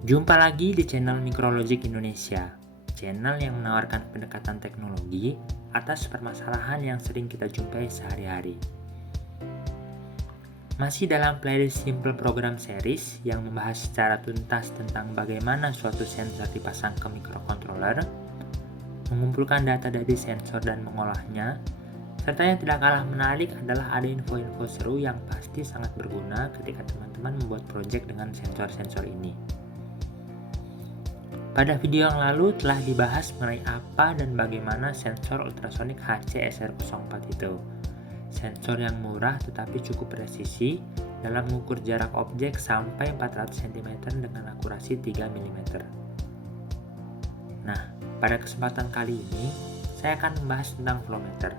Jumpa lagi di channel Micrologic Indonesia, channel yang menawarkan pendekatan teknologi atas permasalahan yang sering kita jumpai sehari-hari. Masih dalam playlist Simple Program Series yang membahas secara tuntas tentang bagaimana suatu sensor dipasang ke microcontroller, mengumpulkan data dari sensor dan mengolahnya, serta yang tidak kalah menarik adalah ada info-info seru yang pasti sangat berguna ketika teman-teman membuat proyek dengan sensor-sensor ini. Pada video yang lalu telah dibahas mengenai apa dan bagaimana sensor ultrasonik HCSR04 itu. Sensor yang murah tetapi cukup presisi dalam mengukur jarak objek sampai 400 cm dengan akurasi 3 mm. Nah, pada kesempatan kali ini, saya akan membahas tentang flowmeter.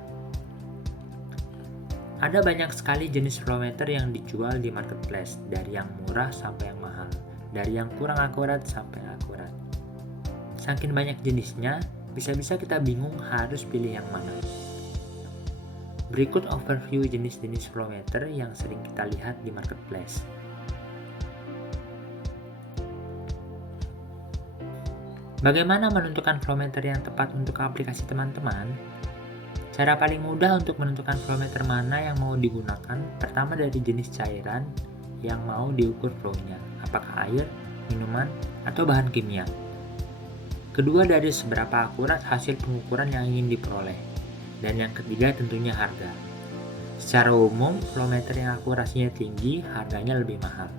Ada banyak sekali jenis flowmeter yang dijual di marketplace, dari yang murah sampai yang mahal, dari yang kurang akurat sampai akurat. Saking banyak jenisnya, bisa-bisa kita bingung harus pilih yang mana. Berikut overview jenis-jenis flowmeter yang sering kita lihat di marketplace. Bagaimana menentukan flowmeter yang tepat untuk aplikasi teman-teman? Cara paling mudah untuk menentukan flowmeter mana yang mau digunakan, pertama dari jenis cairan yang mau diukur flow-nya, apakah air, minuman, atau bahan kimia. Kedua dari seberapa akurat hasil pengukuran yang ingin diperoleh. Dan yang ketiga tentunya harga. Secara umum, flowmeter yang akurasinya tinggi, harganya lebih mahal.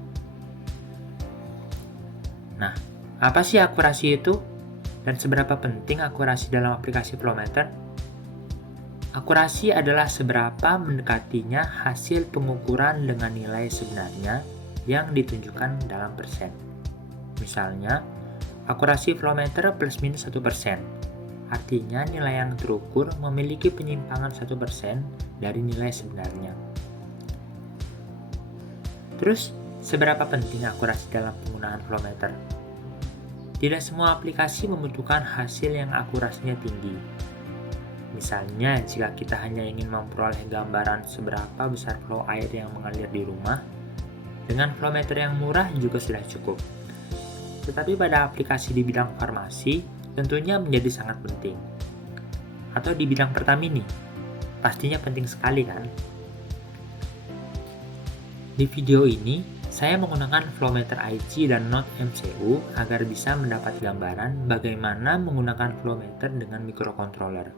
Nah, apa sih akurasi itu? Dan seberapa penting akurasi dalam aplikasi flowmeter? Akurasi adalah seberapa mendekatinya hasil pengukuran dengan nilai sebenarnya yang ditunjukkan dalam persen. Misalnya, akurasi flowmeter plus minus 1%. Artinya nilai yang terukur memiliki penyimpangan 1% dari nilai sebenarnya. Terus, seberapa penting akurasi dalam penggunaan flowmeter? Tidak semua aplikasi membutuhkan hasil yang akurasinya tinggi. Misalnya, jika kita hanya ingin memperoleh gambaran seberapa besar flow air yang mengalir di rumah, dengan flowmeter yang murah juga sudah cukup. Tetapi pada aplikasi di bidang farmasi, tentunya menjadi sangat penting. Atau di bidang Pertamini, pastinya penting sekali kan? Di video ini, saya menggunakan flowmeter IC dan not MCU agar bisa mendapat gambaran bagaimana menggunakan flowmeter dengan microcontroller.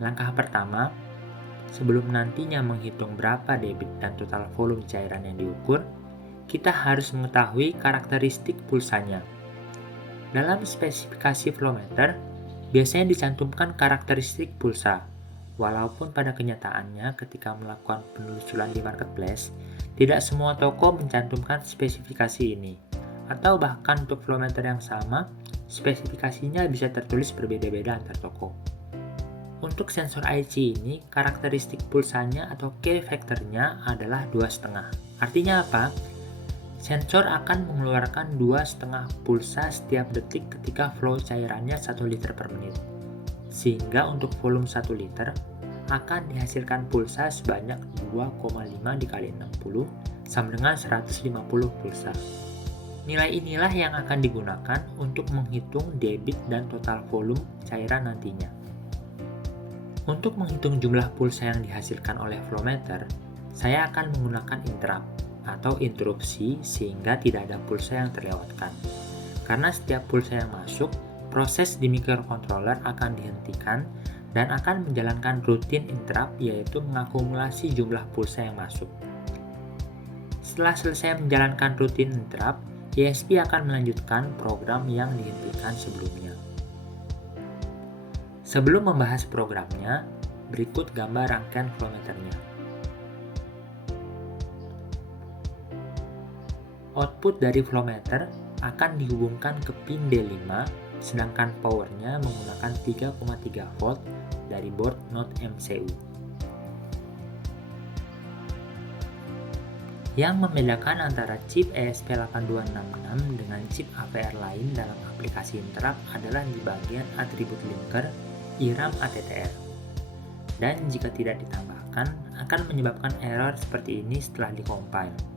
Langkah pertama, sebelum nantinya menghitung berapa debit dan total volume cairan yang diukur, kita harus mengetahui karakteristik pulsanya. Dalam spesifikasi flowmeter, biasanya dicantumkan karakteristik pulsa. Walaupun pada kenyataannya ketika melakukan penelusuran di marketplace, tidak semua toko mencantumkan spesifikasi ini. Atau bahkan untuk flowmeter yang sama, spesifikasinya bisa tertulis berbeda-beda antar toko. Untuk sensor IC ini, karakteristik pulsanya atau key factor-nya adalah 2,5. Artinya apa? Sensor akan mengeluarkan 2,5 pulsa setiap detik ketika flow cairannya 1 liter per menit. Sehingga untuk volume 1 liter akan dihasilkan pulsa sebanyak 2,5 dikali 60 sama dengan 150 pulsa. Nilai inilah yang akan digunakan untuk menghitung debit dan total volume cairan nantinya. Untuk menghitung jumlah pulsa yang dihasilkan oleh flowmeter, saya akan menggunakan interrupt atau interupsi sehingga tidak ada pulsa yang terlewatkan. Karena setiap pulsa yang masuk, proses di microcontroller akan dihentikan dan akan menjalankan rutin interrupt, yaitu mengakumulasi jumlah pulsa yang masuk. Setelah selesai menjalankan rutin interrupt, ISP akan melanjutkan program yang dihentikan sebelumnya. Sebelum membahas programnya, berikut gambar rangkaian flowmeternya. Output dari flowmeter akan dihubungkan ke pin D5, sedangkan powernya menggunakan 3,3 volt dari board not MCU. Yang membedakan antara chip ESP8266 dengan chip AVR lain dalam aplikasi interrupt adalah di bagian atribut linker IRAM ATTR. Dan jika tidak ditambahkan, akan menyebabkan error seperti ini setelah dikompil.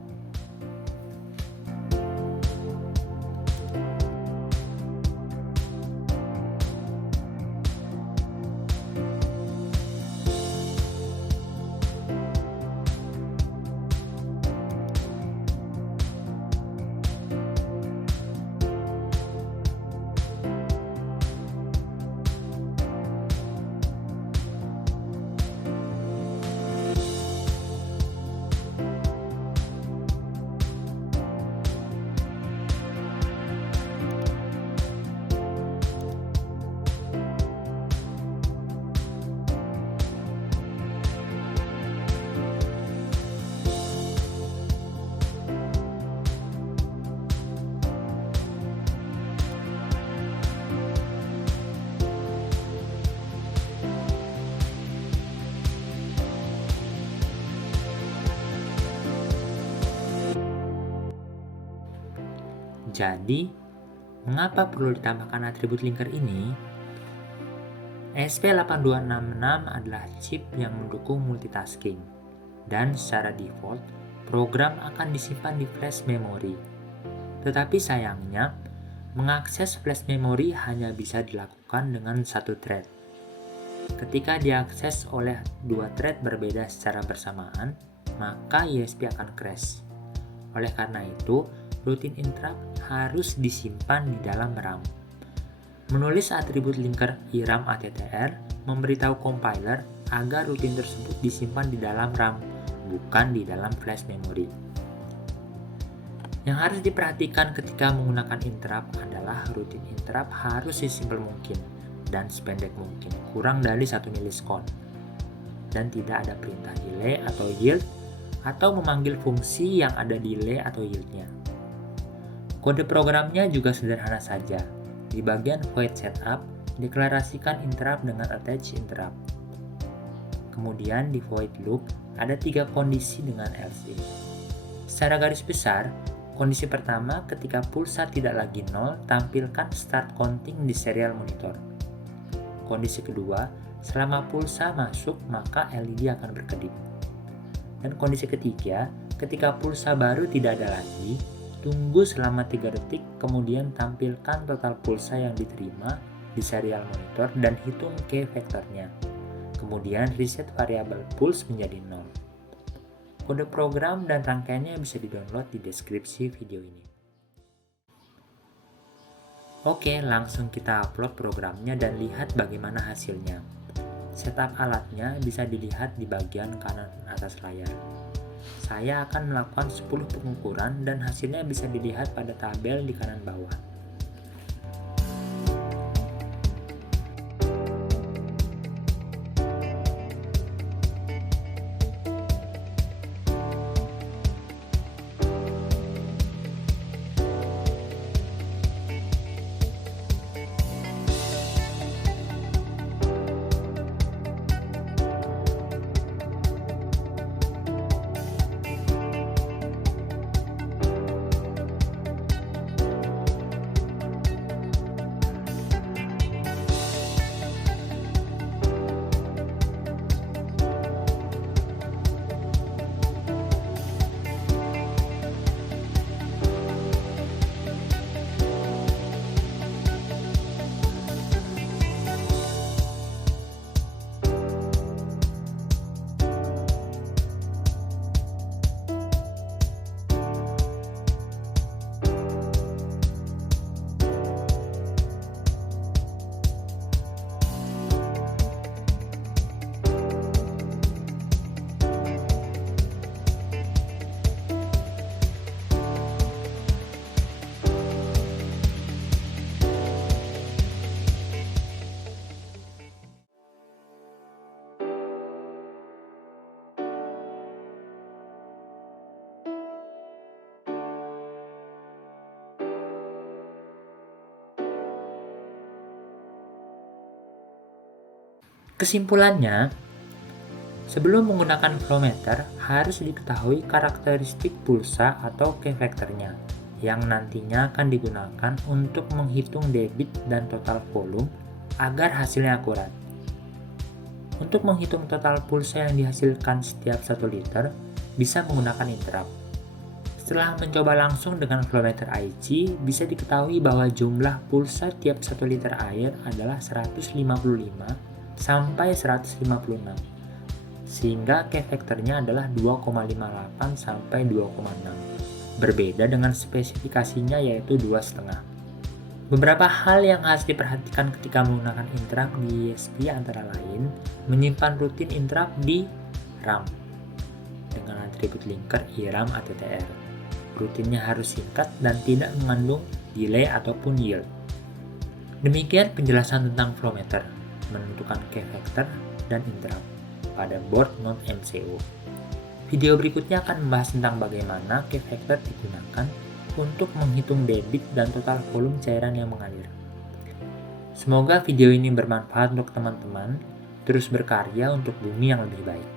Jadi, mengapa perlu ditambahkan atribut linker ini? ESP8266 adalah chip yang mendukung multitasking, dan secara default, program akan disimpan di flash memory. Tetapi sayangnya, mengakses flash memory hanya bisa dilakukan dengan satu thread. Ketika diakses oleh dua thread berbeda secara bersamaan, maka ESP akan crash. Oleh karena itu, routine interrupt harus disimpan di dalam RAM. Menulis atribut linker IRAM ATTR memberitahu compiler agar routine tersebut disimpan di dalam RAM, bukan di dalam flash memory. Yang harus diperhatikan ketika menggunakan interrupt adalah routine interrupt harus sesimpel mungkin dan sependek mungkin, kurang dari 1 milisekon, dan tidak ada perintah delay atau yield atau memanggil fungsi yang ada delay atau yieldnya. Kode programnya juga sederhana saja. Di bagian void setup, deklarasikan interrupt dengan attach interrupt. Kemudian di void loop, ada 3 kondisi dengan else if. Secara garis besar, kondisi pertama ketika pulsa tidak lagi 0, tampilkan start counting di serial monitor. Kondisi kedua, selama pulsa masuk maka LED akan berkedip. Dan kondisi ketiga, ketika pulsa baru tidak ada lagi, tunggu selama 3 detik, kemudian tampilkan total pulsa yang diterima di serial monitor dan hitung key vektornya. Kemudian reset variabel pulse menjadi 0. Kode program dan rangkaiannya bisa di-download di deskripsi video ini. Oke, langsung kita upload programnya dan lihat bagaimana hasilnya. Setup alatnya bisa dilihat di bagian kanan atas layar. Saya akan melakukan 10 pengukuran dan hasilnya bisa dilihat pada tabel di kanan bawah. Kesimpulannya, sebelum menggunakan flowmeter, harus diketahui karakteristik pulsa atau key vektornya, yang nantinya akan digunakan untuk menghitung debit dan total volume agar hasilnya akurat. Untuk menghitung total pulsa yang dihasilkan setiap 1 liter, bisa menggunakan interrupt. Setelah mencoba langsung dengan flowmeter IC, bisa diketahui bahwa jumlah pulsa tiap 1 liter air adalah 155 sampai 156, sehingga key vektornya adalah 2,58 sampai 2,6. Berbeda dengan spesifikasinya yaitu 2,5. Beberapa hal yang harus diperhatikan ketika menggunakan interrupt di ESP antara lain menyimpan routine interrupt di RAM dengan atribut linker IRAM ATTR. Rutinnya harus singkat dan tidak mengandung delay ataupun yield. Demikian penjelasan tentang flowmeter, menentukan key vector dan interrupt pada board non-MCU. Video berikutnya akan membahas tentang bagaimana key vector digunakan untuk menghitung debit dan total volume cairan yang mengalir. Semoga video ini bermanfaat untuk teman-teman, terus berkarya untuk bumi yang lebih baik.